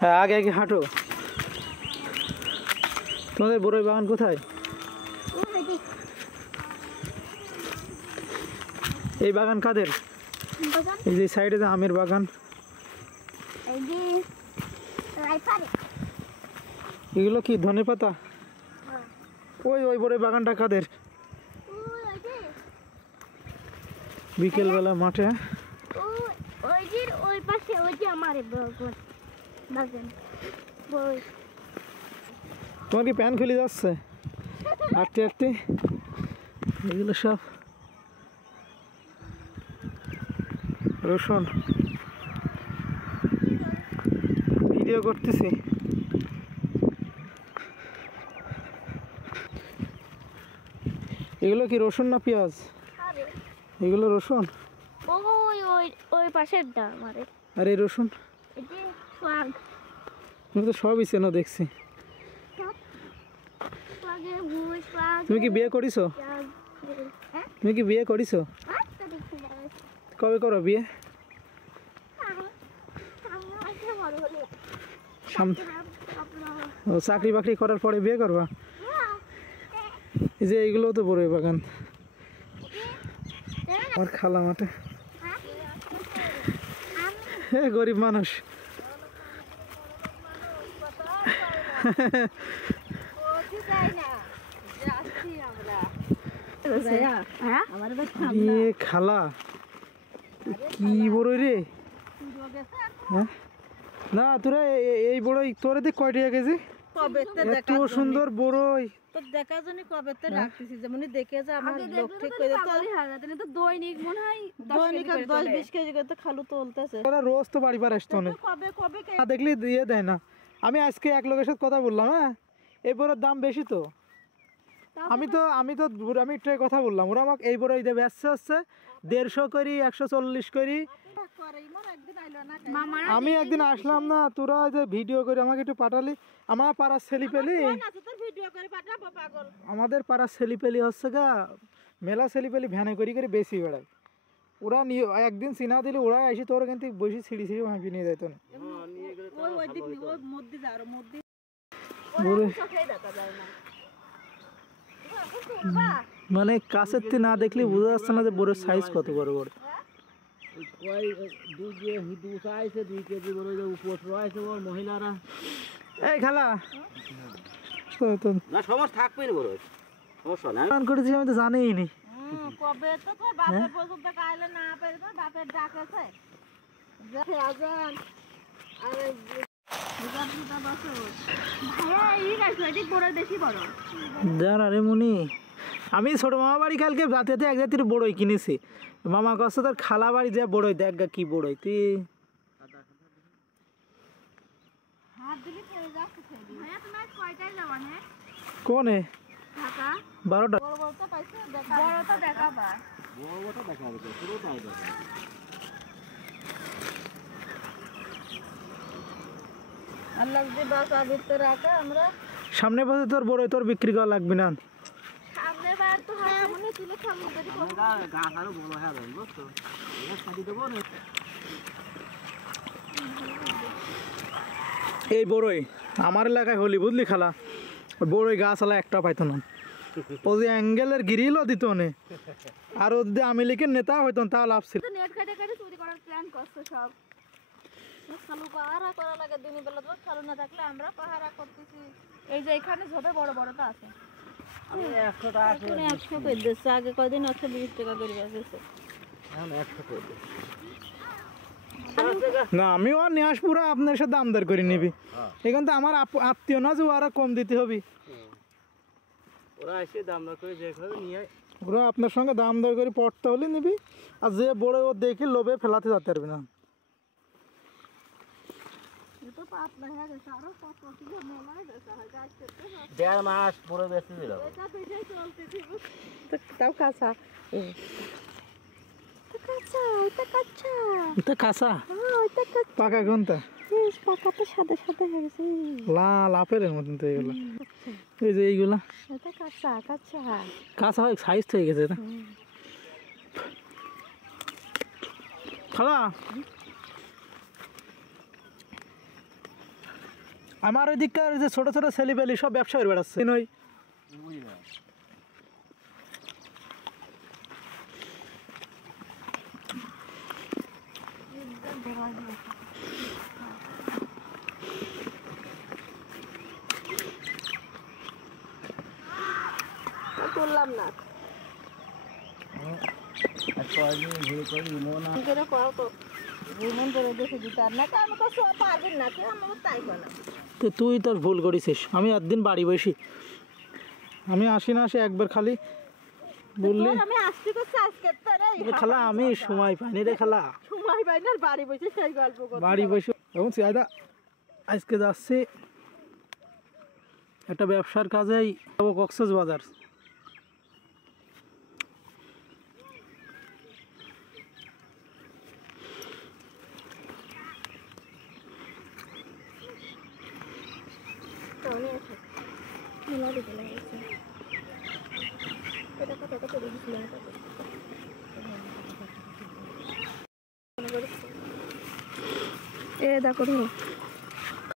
হ্যাঁ, আগে আগে হাঁটো। তোমাদের বড়ই বাগান কোথায়? এই বাগান কাদের? এই যে সাইডে যে আমের বাগান, এগুলো কি ধনে পাতা? ওই ওই বড়ই বাগানটা কাদের? বিকেল বেলা মাঠে। তোমার কি প্যান খুলে যাচ্ছে হাঁটতে হাঁটতে? এগুলো সব রসুন। ভিডিও করতেছি। এগুলো কি রসুন না পেঁয়াজ? এগুলো রসুন। আর এই রসুন তুমি তো সবই চেনো দেখছি। তুমি কি বিয়ে করিছো? তুমি কি বিয়ে করিছো? কবে করো বিয়ে? চাকরি বাকরি করার পরে বিয়ে করবা? এই যে এইগুলোও তো বড়ই বাগান। আমার খালা মাঠে। গরিব মানুষ। খালা কি বড়ই রে? না তোরা এই বড়ই তোরা দেখ কয় টাকা কেজি? এত সুন্দর বড়ই দেখা জন্য কবে তো রাখতেছি, যেমন দেখে যে আমার লোক ঠিক করে তো দৈনিক মনে হয় 10-20 কেজি করে খালু তুলতেছে। ওরা রোজ তো বাড়ি পার আসতো না, না দেখলি দিয়ে দেয় না। আমি আজকে এক লোকের সাথে কথা বললাম, হ্যাঁ এই বড়ের দাম বেশি তো। আমি একটু কথা বললাম, ওরা আমাকে এই বড়ই দেবে হচ্ছে 150 করি, 140 করি। আমি একদিন আসলাম না, তোরা যে ভিডিও করে আমাকে একটু পাঠালি। আমার পাড়ার ছেলি পেলি, আমাদের পাড়ার ছেলি পেলি হচ্ছে গা মেলা ছেলি পেলি ভ্যানে করি করে বেশি বেড়ায়। ওরা একদিন চিনা দিলে ওরা আসি তোর কিন্তু বসে ছিঁড়ি ভাঙি নিয়ে যেত না। মানে কাছের থেকে না দেখলে বোঝা যাচ্ছে না যে বড়ের সাইজ কত বড় বড়। মহিলারা এই খালা থাকবে করেছি আমি তো জানিই নি। কবে তো তোর বাপের পর্যন্ত কাইলে না পেরে তোর বাপের ডাক আছে আমি ছোট মামা বাড়ি কালকে রাতে এক জাতির বড়ই কিনেছি। মামা কাছে তোর খালা বাড়ি যা বড়ই দেখ গা কি বড়ই তুই। কোনে 12টা আল্লাহ যদি বাঁচা ভিতরে রাখে আমরা সামনে বছর তোর বড়ই তোর বিক্রি করা লাগবে না। এই বড়ই আমার এলাকায় হলি বুঝলি খালা, বড়ই গাছ আলা একটা পাইতো না। ও যে অ্যাঙ্গেলের গিরিলও দিত না। আর ও যদি আমি লিখে নেতা হইতো তা লাভ ছিল। খালু পাহারা করা লাগে দিনের বেলা, তো খালু না থাকলে আমরা পাহারা করতেছি। এই যে এখানে ঝোপে বড় বড় তো আছে। 100 টাকা করে 100 করে দিচ্ছে, আগে কয়দিন 120 টাকা করে বেচেছে, এখন 100 করে দিচ্ছে। না আমিও আর নিয়ে আসবো, আপনার সাথে দাম দর করে নিবি। এখান তো আমার আত্মীয় না যে ওরা কম দিতে হবে। ওরা এসে দাম দর করে যেভাবে নিয়ে ওরা আপনার সঙ্গে দাম দর করে পড়তে হলে নিবি। আর যে বড় ও দেখি লোভে ফেলাতে যেতে পারবি না। দেড় মাস পরে বেশি দিল তাও কাঁচা কাঁচা পাকা কোনটা? পাকা তো সাদা সাদা হয়ে গেছে, লাল আপেলের মতন তো এগুলো। এই যে এইগুলা কাঁচা কাঁচা কাঁচা হয় সাইজ হয়ে গেছে এটা। খালা আমার ওই দিককার যে ছোট ছোট ছেলেপেলি সব ব্যবসা করে বেড়াচ্ছে নই করলাম না করে কও তো ভ্রমণ করে দেখে দিতে আর না তো আমি তো সব পারবেন না কেউ আমাকে তাই বলো তো তুই তোর ভুল করেছিস আমি একদিন বাড়ি বসি আমি আসি না আসি একবার খালি বললি আমি আসছি তো আজকে তো রে খালা আমি সময় পাইনি রে খালা সময় পাই না বাড়ি বসে সেই গল্প করতে বাড়ি বসে এবং সিয়াদা আজকে যাচ্ছি একটা ব্যবসার কাজেই যাবো কক্সবাজার টাউনে আছে মিলা দিতে লাগছে এটা কত করে দিছিলাম এ দেখো ধরো